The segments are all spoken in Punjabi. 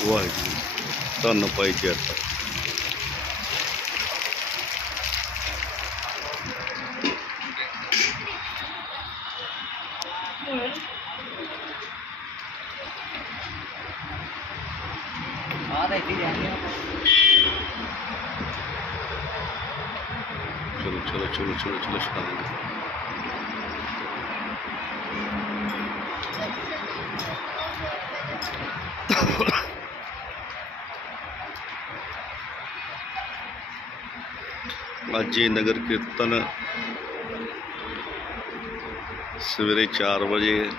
ਵਾਹਿਗੁਰੂ ਤੁਹਾਨੂੰ ਪਾਈ ਜੱਟ ਆ ਤਾਂ ਇੱਥੇ ਜਾਂਦੇ ਆ ਚਲੋ ਅੱਜ ਨਗਰ ਕੀਰਤਨ ਸਵੇਰੇ 4 ਵਜੇ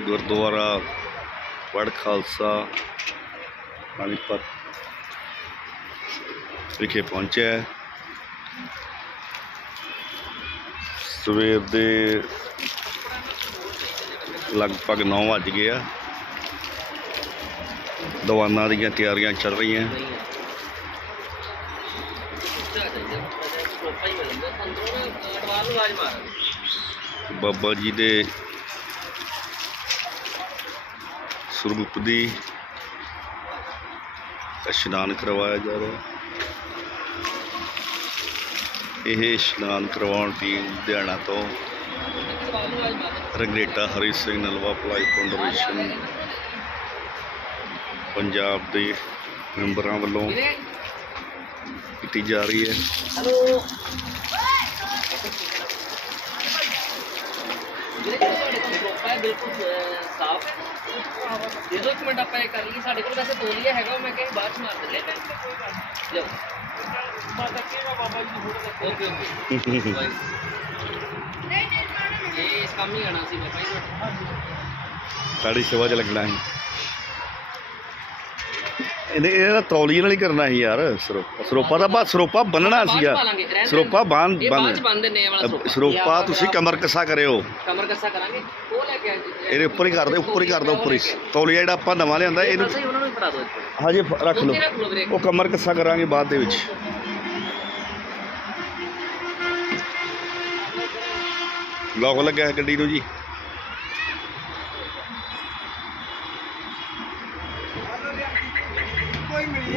ਗੁਰਦੁਆਰਾ ਵੜ ਖਾਲਸਾ ਪਾਣੀਪਤ ਵਿਖੇ ਪਹੁੰਚਿਆ ਸਵੇਰ ਦੇ ਲਗਭਗ 9 ਵੱਜ ਗਿਆ ਆ। ਦੀਵਾਨਾਂ ਦੀਆਂ ਤਿਆਰੀਆਂ ਚੱਲ ਰਹੀਆਂ। ਬਾਬਾ ਜੀ ਦੇ ਸਰੂਪ ਦੀ ਇਸ਼ਨਾਨ ਕਰਵਾਇਆ ਜਾ ਰਿਹਾ। ਇਹ ਇਸ਼ਨਾਨ ਕਰਵਾਉਣ ਦੀ ਲੁਧਿਆਣਾ ਤੋਂ ਰੰਗਰੇਟਾ ਹਰੀ ਸਿੰਘ ਨਲਵਾ ਭਲਾਈ ਫਾਊਂਡੇਸ਼ਨ ਪੰਜਾਬ ਦੇ ਮੈਂਬਰਾਂ ਵੱਲੋਂ ਕੀਤੀ ਜਾ ਰਹੀ ਹੈ। ਜਿਹੜੇ ਤੁਹਾਡੇ ਕੋਲ ਗਰੁੱਪ ਹੈ ਬਿਲਕੁਲ ਅਹ, ਸਾਫ਼। ਦੇ ਦਿਓ ਇੱਕ ਮਿੰਟ ਆਪਾਂ ਇਹ ਕਰ ਲਈਏ ਸਾਡੇ ਕੋਲ ਵੈਸੇ ਤੋਲੀਆ ਹੈਗਾ ਉਹ ਮੈਂ ਕਿਹਾ ਬਾਅਦ ਚ ਮਾਰ ਦਿੰਦੇ ਆ। ਲਓ। Okay okay. ਇਹ ਇਸ ਕੰਮ ਨਹੀਂ ਆਣਾ ਸੀ ਮੈਂ ਭਾਈ ਤੁਹਾਡੇ। ਸਾਡੀ ਸੇਵਾ 'ਚ ਲੱਗਣਾ ਸੀ। ਇਹਨੇ ਇਹਦਾ ਤੌਲੀਏ ਨਾਲ ਹੀ ਕਰਨਾ ਸੀ ਯਾਰ ਸਰੋਪਾ ਸਰੋਪਾ ਦਾ ਬਾ ਸਰੋਪਾ ਬੰਨਣਾ ਸੀਗਾ। ਪਾ ਲਾਂਗੇ, ਰਹਿਣ ਸਰੋਪਾ ਬਾਂਧ ਇਹ ਬਾਅਦ ਚ ਬੰਨ ਬੰਨ ਦਿੰਨੇ ਆ ਵਾਲਾ ਸਰੋਪਾ। ਸਰੋਪਾ ਤੁਸੀਂ ਕਮਰ ਕੱਸਾ ਕਰਿਓ। ਕਮਰ ਕੱਸਾ ਕਰਾਂਗੇ। ਉਹ ਲੈ ਕੇ ਆ ਜੀ। ਇਹਦੇ ਉੱਪਰ ਹੀ ਕਰ ਦੇ ਉੱਪਰ ਹੀ ਕਰ ਦੋ ਉੱਪਰ ਹੀ। ਤੌਲੀਆ ਜਿਹੜਾ ਆਪਾਂ ਨਵਾਂ ਲਿਆਂਦਾ ਇਹਨੂੰ ਬਸ ਇਹ ਉਹਨਾਂ ਨੂੰ ਹੀ ਫੜਾ ਦਿਓ ਇੱਥੇ। ਹਜੇ ਫ- ਰੱਖ ਉੱਥੇ ਰੱਖ ਲਓ ਲਓ ਵੀਰੇ। ਉਹ ਕਮਰ ਕੱਸਾ ਕਰਾਂਗੇ ਬਾਅਦ ਦੇ ਵਿੱਚ। ਲੋਕ ਲੱਗਿਆ ਹੈ ਗੱਡੀ ਨੂੰ ਜੀ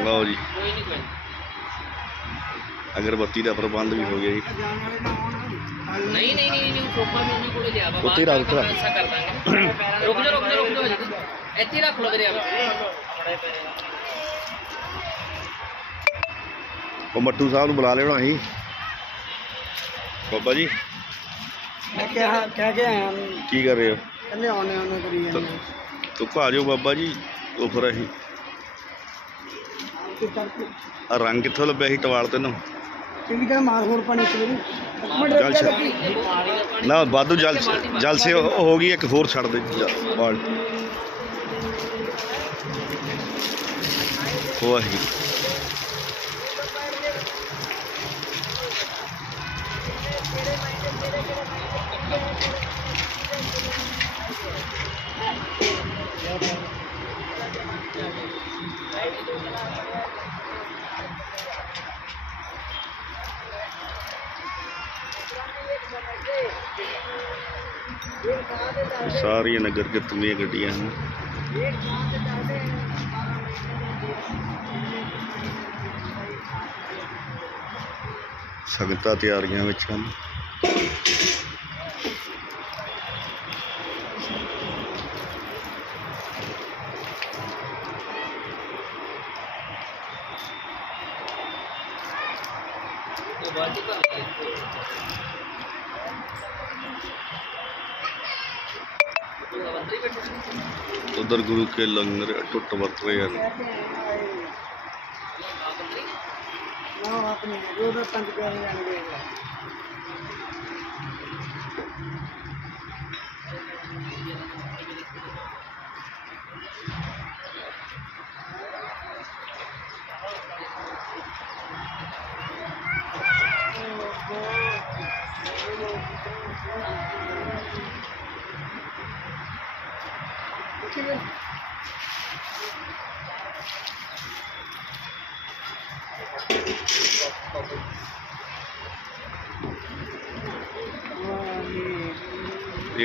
ਲਓ ਜੀ ਕੋਈ ਨਹੀਂ ਕੋਈ ਨੀ। ਅਗਰਬੱਤੀ ਦਾ ਪ੍ਰਬੰਧ ਵੀ ਹੋ ਗਿਆ ਜੀ। ਨਹੀਂ ਨਹੀਂ ਨਹੀਂ ਨਹੀਂ ਪ੍ਰੋਪਰ ਮੈਂ ਉਹਨਾਂ ਕੋਲ ਲਿਆ ਵਾ ਉੱਥੇ ਹੀ ਰੱਖ ਬਾਅਦ ਦਿੱਤਾ। ਚ ਐਸਾ ਕਰ ਦਾਂਗੇ ਰੁਕ ਜਾ ਰੁਕ ਜਾ ਰੁਕ ਜਾ। ਇੱਥੇ ਹੀ ਰੱਖ ਲਓ ਵੀਰੇ ਆਪ। ਉਹ ਮੱਟੂ ਸਾਹਿਬ ਨੂੰ ਬੁਲਾ ਲੈਣਾ ਅਸੀਂ। ਬਾਬਾ ਜੀ ਮੈਂ ਕਿਹਾ ਕਹਿ ਕੇ ਆਇਆ। ਕੀ ਕਰ ਰਹੇ ਹੋ? ਕਹਿੰਦੇ ਆਉਣੇ ਆਉਣੇ ਕਰੀ ਜਾਂਦੇ ਤੂੰ ਆ ਜਾਓ ਬਾਬਾ ਜੀ ਉਹ ਫਿਰ ਅਸੀਂ। ਕਿ ਤੜਕੇ ਆਹ ਰੰਗ ਕਿੱਥੋਂ ਲੱਭਿਆ ਸੀ? ਟਵਾਲ ਤੈਨੂੰ? ਚੰਗੀ ਤਰ੍ਹਾਂ ਮਾਰ ਹੋਰ ਪਾਣੀ ਇੱਕ ਨਾ ਵਾਧੂ ਜਲ ਜਲ ਸੇ ਹੋ ਗਈ ਇੱਕ ਹੋਰ ਛੱਡ ਦੇ। ਬਾਲ ਵਾਹਿਗੁਰੂ। ਸਾਰੀਆਂ ਨਗਰ ਕੀਰਤਨ ਦੀਆਂ ਗੱਡੀਆਂ ਹਨ। ਸੰਗਤਾਂ ਤਿਆਰੀਆਂ ਵਿੱਚ ਹਨ। ਉਹ ਬਾਅਦ ਚ ਕਰ ਲਾਂਗੇ ਉਹ ਅੰਦਰ ਹੀ ਬੈਠੇ ਉਧਰ ਗੁਰੂ ਕੇ ਲੰਗਰ ਟੁੱਟ ਵਰਤ ਰਹੇ ਹਨ ਆਪ ਅੰਦਰ ਹੀ ਨਾ ਆਪਣੀ ਉਹਦਾ ਪੰਜ ਪਿਆਰੇ ਜਾਣਗੇ ਇਹ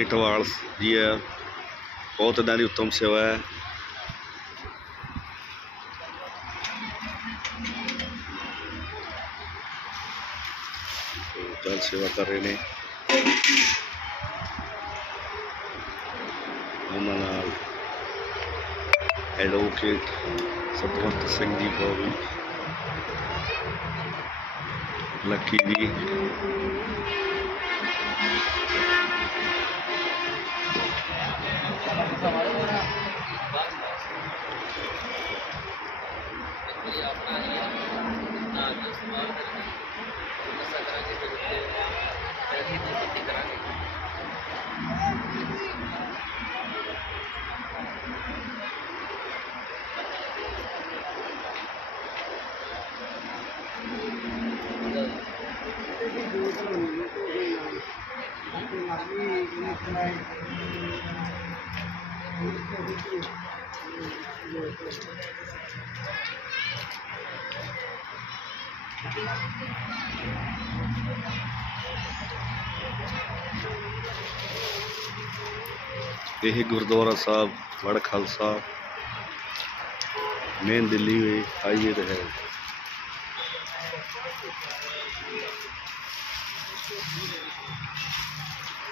ਟਵਾਲ ਜੀ ਆ ਬਹੁਤ ਇਦਾਂ ਦੀ ਉੱਤਮ ਸੇਵਾ ਹੈ ਤੇ ਜਲ ਸੇਵਾ ਕਰ ਰਹੇ ਨੇ ਉਹਨਾਂ ਨਾਲ ਐਡਵੋਕੇਟ ਸਤਵੰਤ ਸਿੰਘ ਜੀ ਬੋਬੀ ਲੱਕੀ ਜੀ। ਆਪਣਾ ਹੀ ਹੈ ਨਾ ਕਿ ਸਵਾਲ ਕਰਾਂਗੇ ਦੱਸਿਆ ਕਰਾਂਗੇ ਤੇ ਪਹਿਲੀ ਤੋਂ ਪੱਤੀ ਕਰਾਂਗੇ ਇਹ ਗੁਰਦੁਆਰਾ ਸਾਹਿਬ ਵੜ ਖਾਲਸਾ। ਮੇਨ ਦਿੱਲੀ ਵੇ ਹਾਈਵੇ ਤੇ ਹੈ।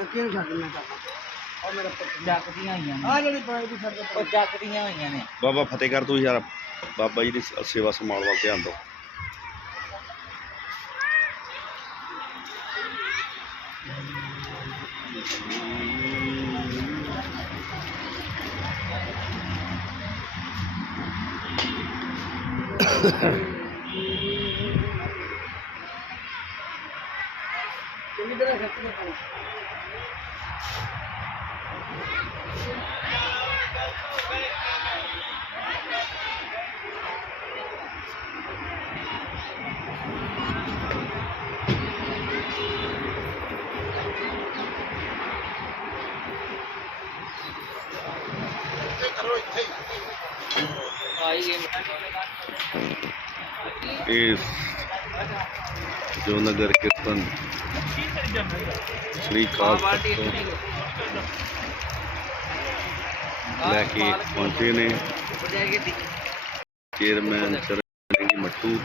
ਲੱਕੀ ਨੂੰ ਛੱਡ ਮੈਂ ਕਰਦਾ ਉਹ ਮੇਰਾ ਪੁੱਤ ਜੱਗਦੀਆਂ ਹੋਈਆਂ ਨੇ। ਆ ਜਿਹੜੀ ਪਾਈ ਦੀ ਛੱਡ ਉਹ ਜੱਗਦੀਆਂ ਹੋਈਆਂ ਨੇ। ਬਾਬਾ ਫਤਿਹ ਕਰ ਤੂੰ ਯਾਰ ਬਾਬਾ ਜੀ ਦੀ ਸ- ਸੇਵਾ ਸੰਭਾਲ ਵੱਲ ਧਿਆਨ ਦਿਓ। ਚੰਗੀ ਤਰ੍ਹਾਂ ਖੱਟ ਕੇ ਪਾਣੀ is ਜੋ ਨਗਰ ਕੀਰਤਨ ਸ੍ਰੀ ਕਾਲ ਲੈ ਪਹੁੰਚੇ ਨੇ। ਚੇਅਰਮੈਨ ਚਰਨ ਮੱਟੂ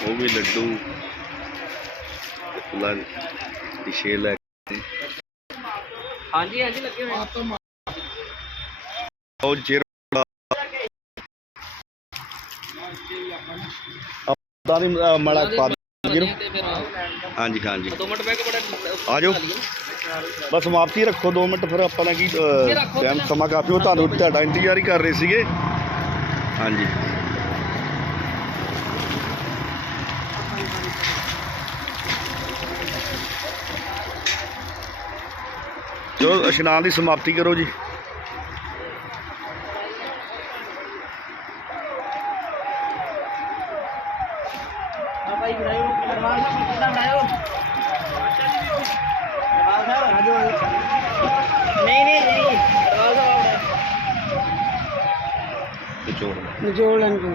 ਉਹ ਵੀ ਲੱਡੂ ਫੁੱਲਾਂ ਦੀ ਛੇ ਲੈ ਹਾਂਜੀ ਹਾਂਜੀ ਲੱਗੇ ਹੋਏ ਆ ਉਹ ਚੇਅਰ ਆਪਦਾ ਦੀ ਮੜਾ ਪਾ ਦਿਓ। ਤੇ ਫਿਰ ਹਾਂਜੀ ਹਾਂਜੀ। ਦੋ ਮਿੰਟ ਬੈਕ ਬੜਾ ਆ ਜਾਓ ਬਸ ਸਮਾਪਤੀ ਰੱਖੋ 2 ਮਿੰਟ ਫਿਰ ਆਪਾਂ ਨੇ ਕੀ ਟਾਈਮ ਸਮਾਂ ਕਾਫੀ ਉਹ ਤੁਹਾਨੂੰ ਤੁਹਾਡਾ ਇੰਤਜ਼ਾਰ ਹੀ ਕਰ ਰਹੇ ਸੀਗੇ। ਹਾਂਜੀ। ਚਲੋ ਇਸ਼ਨਾਨ ਦੀ ਸਮਾਪਤੀ ਕਰੋ ਜੀ ਭਾਈ ਬਣਾਇਓ ਦਰਬਾਰ ਸਾਹਿਬ ਕਿੱਦਾਂ ਬਣਾਇਓ ਦਰਬਾਰ ਸਾਹਿਬ ਆ ਜਾਓ ਨਹੀਂ ਨਹੀਂ ਜੀ ਦਰਬਾਰ ਸਾਹਿਬ ਨਿਚੋੜ ਨਿਚੋੜ ਲੈਣ ਨੂੰ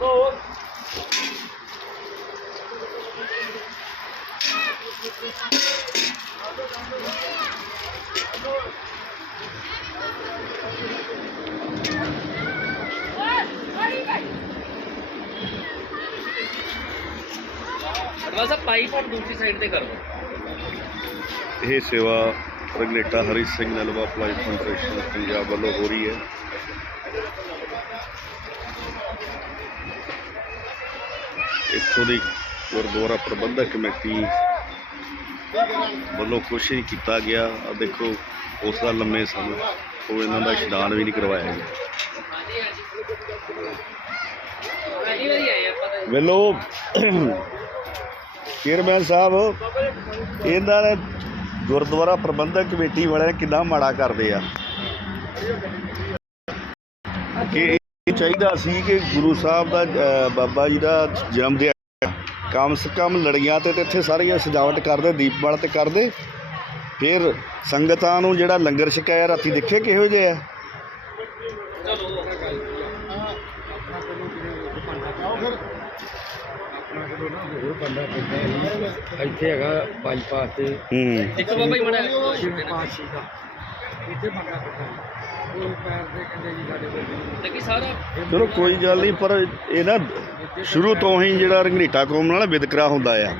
ਦੋ। ਇਹ ਸੇਵਾ ਰਗਲੇਟਾ ਹਰੀ ਸਿੰਘ ਨਲਵਾ ਫਲਾਈ ਫਾਊਂਡੇਸ਼ਨ ਪੰਜਾਬ ਵੱਲੋਂ ਹੋ ਰਹੀ ਹੈ। ਇੱਥੋਂ ਦੀ ਗੁਰਦੁਆਰਾ ਪ੍ਰਬੰਧਕ ਕਮੇਟੀ ਵੱਲੋਂ ਕੁਛ ਨਹੀਂ ਕੀਤਾ ਗਿਆ। ਆ ਦੇਖੋ, ਉਸ ਦਾ ਲੰਮੇ ਸਮੇਂ ਉਹ ਇਹਨਾਂ ਦਾ ਇਸ਼ਨਾਨ ਵੀ ਨਹੀਂ ਕਰਵਾਇਆ ਗਿਆ। ਵੇਲੋ ਚੇਅਰਮੈਨ ਸਾਹਿਬ, ਇਹਨਾਂ ਨੇ ਗੁਰਦੁਆਰਾ ਪ੍ਰਬੰਧਕ ਕਮੇਟੀ ਵਾਲਿਆਂ ਨੇ ਕਿੰਨਾ ਮਾੜਾ ਕਰਦੇ ਆ। ਕਿ ਇਹ ਚਾਹੀਦਾ ਸੀ ਕਿ ਗੁਰੂ ਸਾਹਿਬ ਦਾ ਬਾਬਾ ਜੀ ਦਾ ਜਨਮ ਦਿਹਾੜਾ ਕਮ ਸੇ ਕਮ ਲੜੀਆਂ ਤੇ ਤੇ ਇੱਥੇ ਸਾਰੀਆਂ ਸਜਾਵਟ ਕਰਦੇ ਦੀਪਮਾਲ ਤੇ ਕਰਦੇ ਫਿਰ ਸੰਗਤਾਂ ਨੂੰ ਜਿਹੜਾ ਲੰਗਰ ਛਕਾਇਆ ਰਾਤੀ ਦੇਖੇ ਕਿਹੋ ਜਿਹੇ ਆ? ਆਪਣਾ ਕੋਲ ਨਾ ਹੋਰ ਬੰਦਾ ਪੈਂਦਾ ਹੈ ਇੱਥੇ ਹੈਗਾ ਬਾਈਪਾਸ ਤੇ। ਹੂੰ। ਇੱਕ ਬਾਬਾ ਜੀ ਮੜਾ ਇੱਥੇ ਪੈਂਦਾ ਹੈ। ਉਹ ਪੈਰ ਦੇ ਕਹਿੰਦੇ ਜੀ ਸਾਡੇ ਕੋਲ ਲੱਗੀ ਸਾਰਾ ਚਲੋ ਕੋਈ ਗੱਲ ਨਹੀਂ ਪਰ ਇਹ ਨਾ ਸ਼ੁਰੂ ਤੋਂ ਹੀ ਜਿਹੜਾ ਰੰਗੀਟਾ ਕੌਮ ਨਾਲ ਵਿਤਕਰਾ ਹੁੰਦਾ ਆ।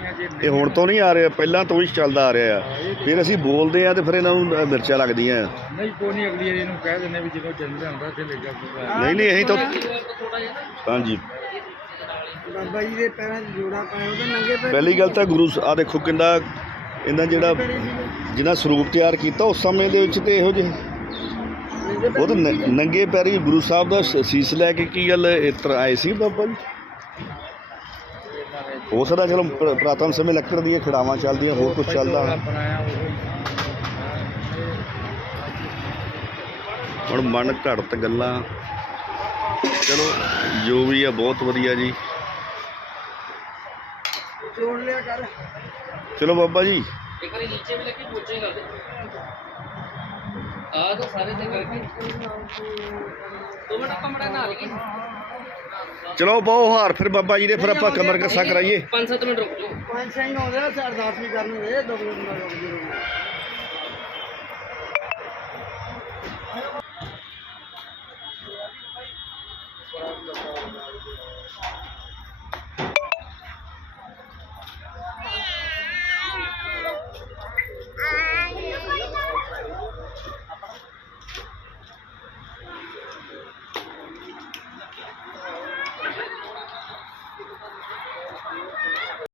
ਇਹ ਹੁਣ ਤੋਂ ਨਹੀਂ ਆ ਰਿਹਾ ਪਹਿਲਾਂ ਤੋਂ ਹੀ ਚੱਲਦਾ ਆ ਰਿਹਾ ਫਿਰ ਅਸੀਂ ਬੋਲਦੇ ਆ ਤੇ ਫਿਰ ਇਹਨਾਂ ਨੂੰ ਮਿਰਚਾਂ ਲੱਗਦੀਆਂ ਆ। ਨਹੀਂ ਕੋਈ ਨਹੀਂ ਅਗਲੀ ਵਾਰੀ ਇਹਨੂੰ ਕਹਿ ਦਿੰਦੇ ਵੀ ਜਦੋਂ ਜਨਮ ਹੁੰਦਾ ਤੇ ਲੈ ਜਾ ਨਹੀਂ ਨਹੀਂ ਅਸੀਂ ਤਾਂ ਹਾਂਜੀ ਬਾਬਾ ਜੀ ਦੇ ਪੈਰਾਂ 'ਚ ਜੋੜਾ ਪਾਇਆ ਉਹਦੇ ਨੰਗੇ ਪੈਰ ਪਹਿਲੀ ਗੱਲ ਤਾਂ ਗੁਰੂ ਆ ਦੇਖੋ ਕਿੰਨਾ ਇਹਨਾਂ ਜਿਹੜਾ ਜਿਹਨਾਂ ਸਰੂਪ ਤਿਆਰ ਕੀਤਾ ਉਸ ਸਮੇਂ ਦੇ ਵਿੱਚ ਤੇ ਇਹੋ ਜਿਹੇ ਉਹ ਤਾਂ ਨ- ਨੰਗੇ ਪੈਰੀ ਗੁਰੂ ਸਾਹਿਬ ਦਾ ਸ- ਸੀਸ ਲੈ ਕੇ ਕੀ ਗੱਲ ਇਸ ਤਰ੍ਹਾਂ ਆਏ ਸੀ ਬਾਬਾ ਜੀ? ਹੋ ਸਕਦਾ ਚਲੋ ਪ੍ਰ- ਪੁਰਾਤਨ ਸਮੇਂ ਲੱਕੜ ਦੀਆਂ ਖੜਾਵਾਂ ਚੱਲਦੀਆਂ ਹੋਰ ਕੁਝ ਚੱਲਦਾ। ਹੁਣ ਮਨ ਘੜਤ ਗੱਲਾਂ। ਚਲੋ ਜੋ ਵੀ ਆ ਬਹੁਤ ਵਧੀਆ ਜੀ। ਜੋੜ ਲਿਆ ਕਰ। ਚਲੋ ਬਾਬਾ ਜੀ। ਇੱਕ ਵਾਰੀ ਨੀਚੇ ਵੀ ਲੱਗੀ ਪੋਚੇ ਕਰ ਦੇ। ਆ ਤਾਂ ਸਾਰੇ ਤੇ ਕਰਕੇ। ਦੋ ਮਿੰਟ ਆਪਾਂ ਮੜਾ ਨਹਾ ਲਈਏ ਚਲੋ ਬਹੁ ਹਾਰ ਫਿਰ ਬਾਬਾ ਜੀ ਦੇ ਫਿਰ ਆਪਾਂ ਕਮਰ ਕੱਸਾ ਕਰਾਈਏ। 5-7 ਮਿੰਟ ਰੁਕ ਜਾਓ। ਪੰਜ ਸਿੰਘ ਆਉਂਦੇ ਆ ਸਰ ਅਰਦਾਸ ਵੀ ਕਰਨਗੇ ਦੋ ਮਿੰਟ ਦਾ ਰੁਕ ਜਰੂਰ